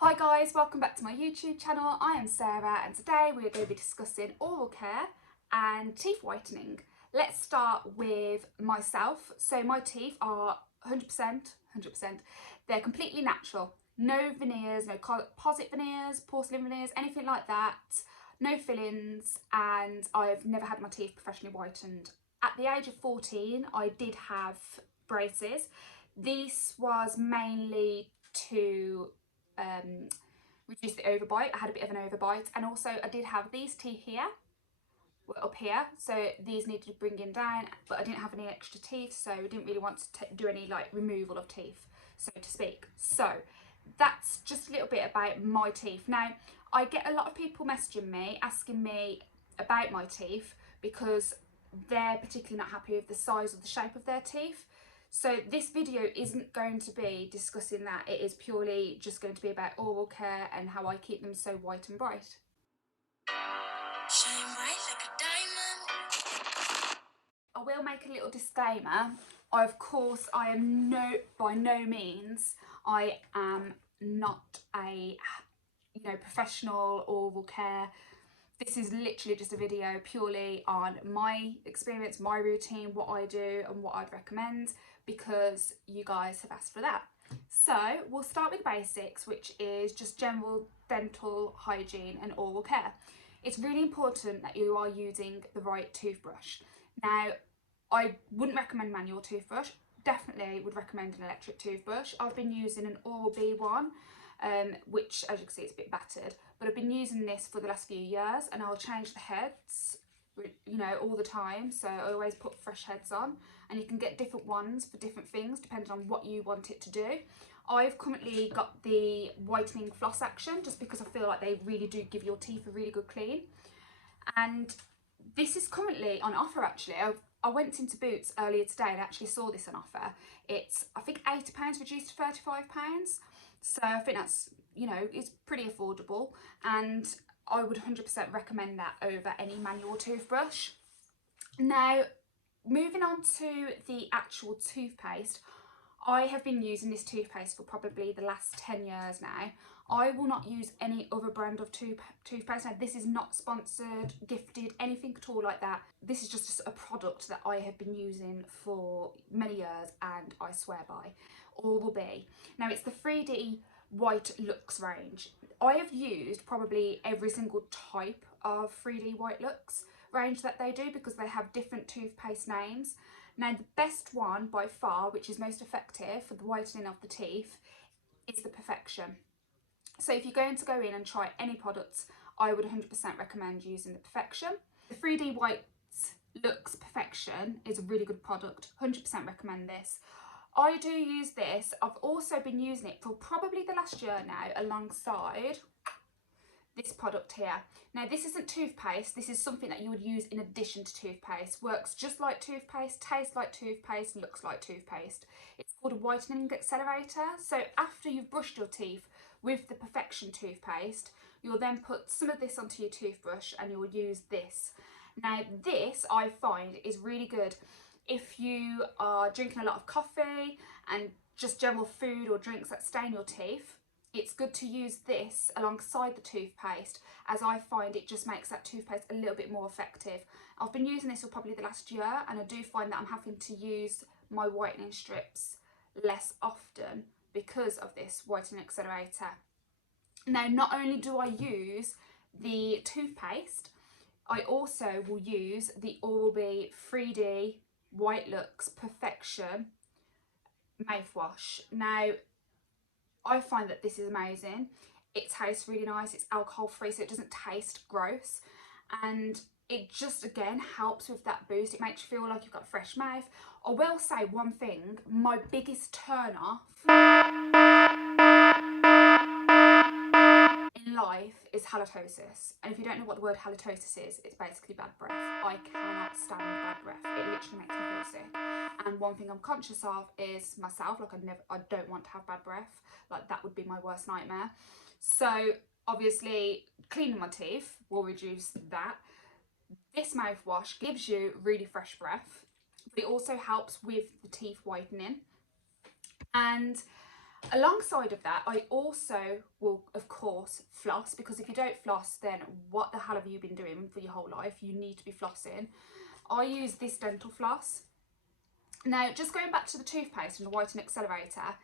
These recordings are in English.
Hi guys, welcome back to my YouTube channel. I am Sarah and today we are going to be discussing oral care and teeth whitening. Let's start with myself. So my teeth are 100%, they're completely natural. No veneers, no composite veneers, porcelain veneers, anything like that. No fillings, and I've never had my teeth professionally whitened. At the age of 14, I did have braces. This was mainly to reduce the overbite. I had a bit of an overbite, and also I did have these teeth here were up here, so these needed bringing down, but I didn't have any extra teeth, so I didn't really want to do any like removal of teeth, so to speak. So that's just a little bit about my teeth. Now I get a lot of people messaging me asking me about my teeth because they're particularly not happy with the size or the shape of their teeth. So this video isn't going to be discussing that. It is purely just going to be about oral care and how I keep them so white and bright. Shine bright like a diamond. I will make a little disclaimer. Of course, I am by no means, I am not a professional oral care. This is literally just a video purely on my experience, my routine, what I do and what I'd recommend, because you guys have asked for that. So we'll start with basics, which is just general dental hygiene and oral care. It's really important that you are using the right toothbrush. Now, I wouldn't recommend manual toothbrush. Definitely would recommend an electric toothbrush. I've been using an Oral-B one, which as you can see it's a bit battered, but I've been using this for the last few years, and I'll change the heads all the time, so I always put fresh heads on, and you can get different ones for different things depending on what you want it to do. I've currently got the whitening floss action just because I feel like they really do give your teeth a really good clean, and this is currently on offer actually. I went into Boots earlier today and actually saw this on offer. It's I think £80 reduced to £35. So I think that's, it's pretty affordable, and I would 100% recommend that over any manual toothbrush. Now, moving on to the actual toothpaste, I have been using this toothpaste for probably the last 10 years now. I will not use any other brand of toothpaste. Now, this is not sponsored, gifted, anything at all like that. This is just a product that I have been using for many years and I swear by. Oral-B. Now, it's the 3D White Luxe range. I have used probably every single type of 3D White Luxe range that they do because they have different toothpaste names. Now, the best one by far, which is most effective for the whitening of the teeth, is the Perfection. So if you're going to go in and try any products, I would 100% recommend using the Perfection. The 3D White Luxe Perfection is a really good product, 100% recommend this. I do use this. I've also been using it for probably the last year now alongside this product here. Now, this isn't toothpaste, this is something that you would use in addition to toothpaste. Works just like toothpaste, tastes like toothpaste, looks like toothpaste. It's called a Whitening Accelerator. So after you've brushed your teeth with the Perfection toothpaste, you'll then put some of this onto your toothbrush and you'll use this. Now, this I find is really good if you are drinking a lot of coffee and just general food or drinks that stain your teeth. It's good to use this alongside the toothpaste, as I find it just makes that toothpaste a little bit more effective. I've been using this for probably the last year, and I do find that I'm having to use my whitening strips less often because of this whitening accelerator. Now, not only do I use the toothpaste, I also will use the Oral-B 3D White Luxe Perfection mouthwash. Now, I find that this is amazing. It tastes really nice, it's alcohol free, so it doesn't taste gross, and it just again helps with that boost. It makes you feel like you've got a fresh mouth. I will say one thing, my biggest turn off in life is halitosis, and if you don't know what the word halitosis is, it's basically bad breath. I cannot stand bad breath. It literally makes me feel sick. And one thing I'm conscious of is myself, like I don't want to have bad breath. Like, that would be my worst nightmare. So obviously cleaning my teeth will reduce that. This mouthwash gives you really fresh breath, but it also helps with the teeth whitening. And Alongside of that, I also will, of course, floss, because if you don't floss, then what the hell have you been doing for your whole life? You need to be flossing. I use this dental floss. Now, just going back to the toothpaste and the Whiten Accelerator,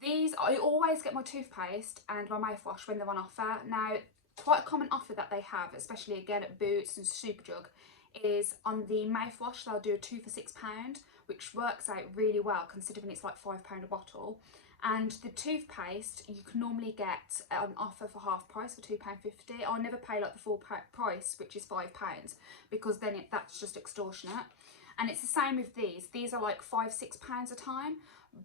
these, I always get my toothpaste and my mouthwash when they're on offer. Now, quite a common offer that they have, especially again at Boots and Superdrug, is on the mouthwash they'll do a 2 for £6, which works out really well considering it's like £5 a bottle. And the toothpaste you can normally get on offer for half price for £2.50. I'll never pay like the full price, which is £5, because then that's just extortionate. And it's the same with these. These are like £5–6 a time,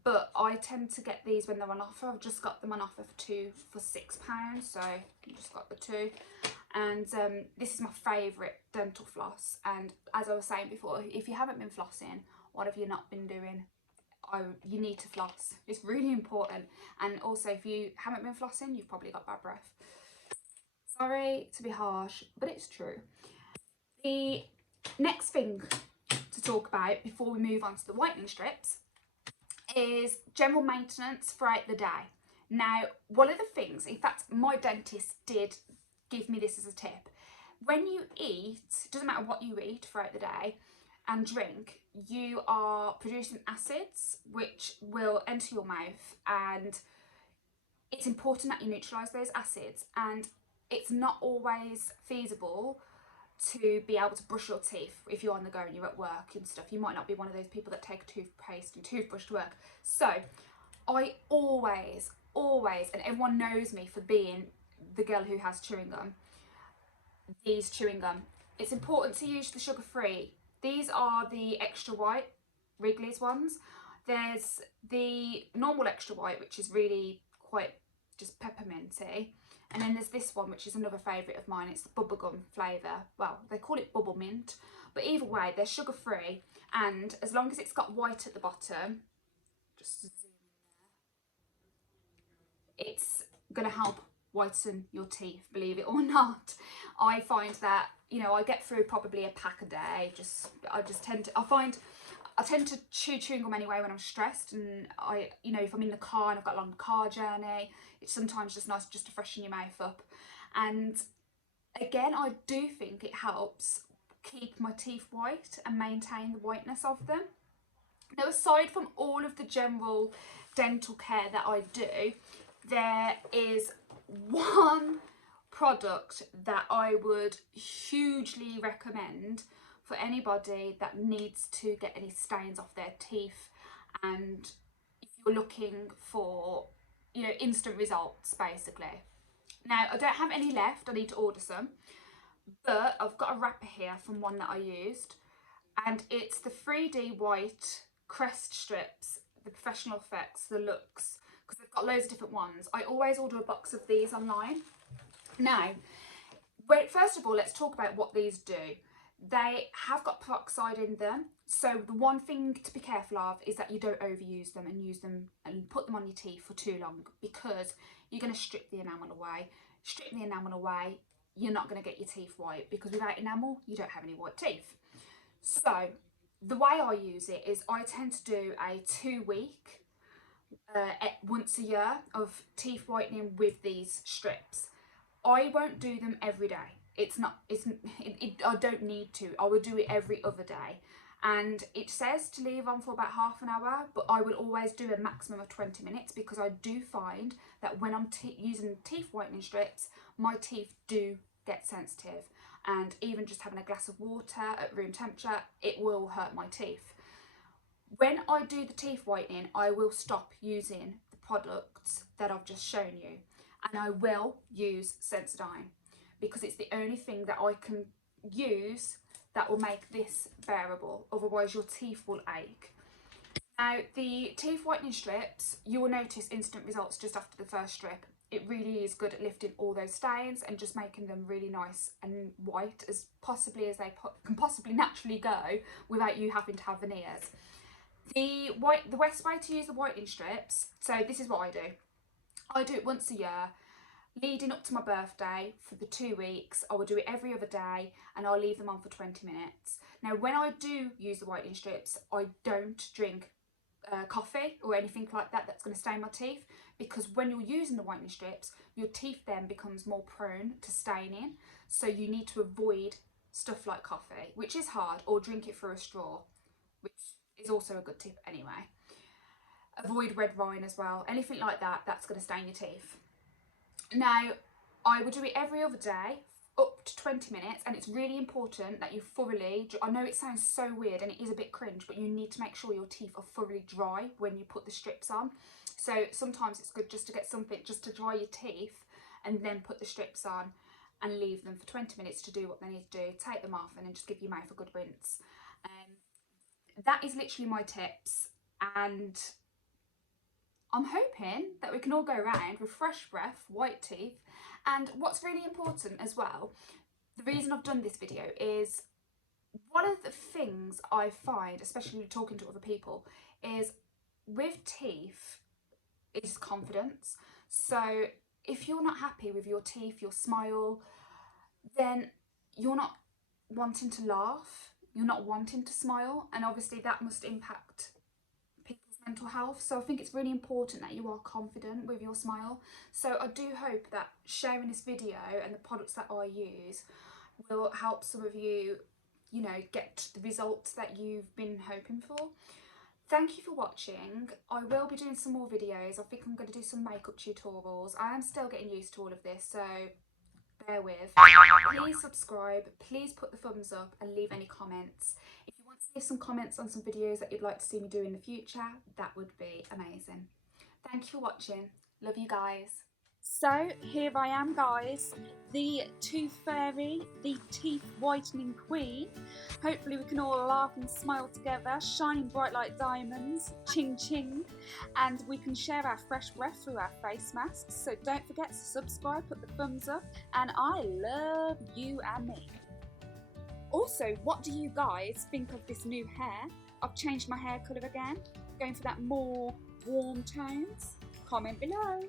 but I tend to get these when they're on offer. I've just got them on offer for 2 for £6, so I just got the 2. And this is my favourite dental floss. And as I was saying before, if you haven't been flossing, what have you not been doing? You need to floss. It's really important. And also, if you haven't been flossing, you've probably got bad breath. Sorry to be harsh, but it's true. The next thing to talk about before we move on to the whitening strips is general maintenance throughout the day. Now, one of the things, in fact, my dentist did give me this as a tip. When you eat, it doesn't matter what you eat throughout the day, and drink, you are producing acids which will enter your mouth, and it's important that you neutralise those acids. And it's not always feasible to be able to brush your teeth if you're on the go and you're at work and stuff. You might not be one of those people that take toothpaste and toothbrush to work. So I always, and everyone knows me for being the girl who has chewing gum, these chewing gum, it's important to use the sugar-free. These are the extra white Wrigleys ones. There's the normal extra white, which is really quite just pepperminty. And then there's this one, which is another favourite of mine. It's the bubblegum flavour. Well, they call it bubble mint. But either way, they're sugar-free. And as long as it's got white at the bottom, just zoom in there, it's going to help whiten your teeth, believe it or not. I find that, you know, I get through probably a pack a day. I tend to chew chewing gum anyway when I'm stressed, and you know, if I'm in the car and I've got a long car journey, it's sometimes just nice just to freshen your mouth up. And again, I do think it helps keep my teeth white and maintain the whiteness of them. Now, aside from all of the general dental care that I do, there is one product that I would hugely recommend for anybody that needs to get any stains off their teeth, and if you're looking for, you know, instant results basically. Now, I don't have any left, I need to order some, but I've got a wrapper here from one that I used, and it's the 3D white Crest strips, the Professional Effects, the Luxe, because they've got loads of different ones. I always order a box of these online. Now, first of all, let's talk about what these do. They have got peroxide in them, so the one thing to be careful of is that you don't overuse them and use them and put them on your teeth for too long, because you're going to strip the enamel away. Strip the enamel away, you're not going to get your teeth white, because without enamel, you don't have any white teeth. So the way I use it is I tend to do a 2-week, once a year, of teeth whitening with these strips. I won't do them every day. I don't need to. I would do it every other day. And it says to leave on for about half an hour, but I will always do a maximum of 20 minutes, because I do find that when I'm using teeth whitening strips, my teeth do get sensitive. And even just having a glass of water at room temperature, it will hurt my teeth. When I do the teeth whitening, I will stop using the products that I've just shown you. And I will use Sensodyne, because it's the only thing that I can use that will make this bearable. Otherwise your teeth will ache. Now, the teeth whitening strips, you will notice instant results just after the first strip. It really is good at lifting all those stains and just making them really nice and white as possibly as they can possibly naturally go, without you having to have veneers. The best way to use the whitening strips, so this is what I do. I do it once a year, leading up to my birthday for the 2 weeks. I will do it every other day, and I'll leave them on for 20 minutes. Now, when I do use the whitening strips, I don't drink coffee or anything like that that's going to stain my teeth, because when you're using the whitening strips, your teeth then becomes more prone to staining. So you need to avoid stuff like coffee, which is hard, or drink it through a straw, which is also a good tip anyway. Avoid red wine as well. Anything like that, that's going to stain your teeth. Now, I would do it every other day, up to 20 minutes, and it's really important that you thoroughly, I know it sounds so weird and it is a bit cringe, but you need to make sure your teeth are thoroughly dry when you put the strips on. So sometimes it's good just to get something just to dry your teeth and then put the strips on and leave them for 20 minutes to do what they need to do. Take them off and then just give your mouth a good rinse. That is literally my tips, and I'm hoping that we can all go around with fresh breath, white teeth. And what's really important as well, the reason I've done this video is, one of the things I find, especially talking to other people, is with teeth is confidence. So if you're not happy with your teeth, your smile, then you're not wanting to laugh, you're not wanting to smile, and obviously that must impact people's mental health. So I think it's really important that you are confident with your smile. So I do hope that sharing this video and the products that I use will help some of you, you know, get the results that you've been hoping for. Thank you for watching. I will be doing some more videos. I think I'm going to do some makeup tutorials. I am still getting used to all of this, so bear with. Please subscribe, please put the thumbs up and leave any comments. If you want to leave some comments on some videos that you'd like to see me do in the future, that would be amazing. Thank you for watching. Love you guys. So here I am, guys, the tooth fairy, the teeth whitening queen. Hopefully we can all laugh and smile together, shining bright like diamonds, ching ching, and we can share our fresh breath through our face masks. So don't forget to subscribe, put the thumbs up, and I love you and me. Also, what do you guys think of this new hair? I've changed my hair colour again, going for that more warm tones. Comment below.